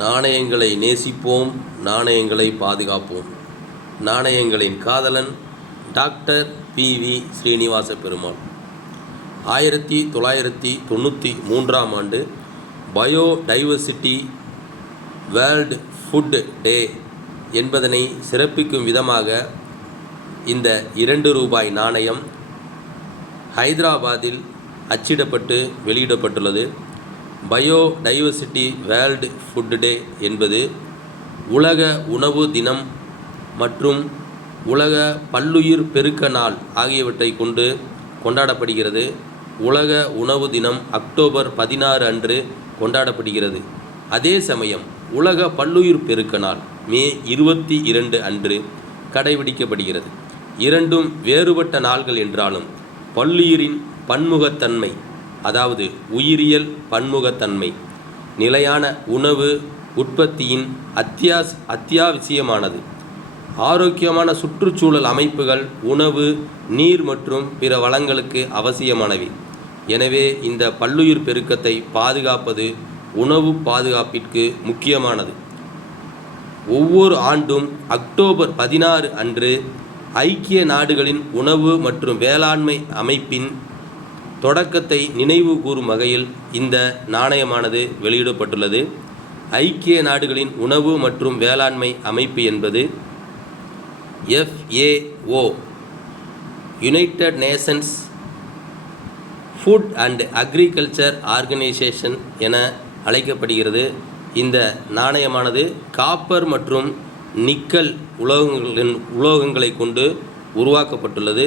நாணயங்களை நேசிப்போம், நாணயங்களை பாதுகாப்போம். நாணயங்களின் காதலன் டாக்டர் பி.வி. ஸ்ரீனிவாச பெருமாள். 1993ஆம் ஆண்டு பயோடைவர்சிட்டி வேர்ல்டு ஃபுட் டே என்பதனை சிறப்பிக்கும் விதமாக இந்த 2 ரூபாய் நாணயம் ஹைதராபாத்தில் அச்சிடப்பட்டு வெளியிடப்பட்டுள்ளது. பயோடைவர்சிட்டி வேர்ல்டு ஃபுட் டே என்பது உலக உணவு தினம் மற்றும் உலக பல்லுயிர் பெருக்க நாள் ஆகியவற்றை கொண்டு கொண்டாடப்படுகிறது. உலக உணவு தினம் அக்டோபர் 16 அன்று கொண்டாடப்படுகிறது. அதே சமயம் உலக பல்லுயிர் பெருக்க நாள் மே 22 அன்று கடைபிடிக்கப்படுகிறது. இரண்டும் வேறுபட்ட நாள்கள் என்றாலும் பல்லுயிரின் பன்முகத்தன்மை, அதாவது உயிரியல் பன்முகத்தன்மை, நிலையான உணவு உற்பத்தியின் அத்தியாவசியமானது. ஆரோக்கியமான சுற்றுச்சூழல் அமைப்புகள் உணவு, நீர் மற்றும் பிற வளங்களுக்கு அவசியமானவை. எனவே இந்த பல்லுயிர் பெருக்கத்தை பாதுகாப்பது உணவு பாதுகாப்பிற்கு முக்கியமானது. ஒவ்வொரு ஆண்டும் அக்டோபர் 16 அன்று ஐக்கிய நாடுகளின் உணவு மற்றும் வேளாண்மை அமைப்பின் தொடக்கத்தை நினைவு கூறும் வகையில் இந்த நாணயமானது வெளியிடப்பட்டுள்ளது. ஐக்கிய நாடுகளின் உணவு மற்றும் வேளாண்மை அமைப்பு என்பது FAO, United Nations food and agriculture organisation என அழைக்கப்படுகிறது. இந்த நாணயமானது காப்பர் மற்றும் நிக்கல் உலோகங்களை கொண்டு உருவாக்கப்பட்டுள்ளது.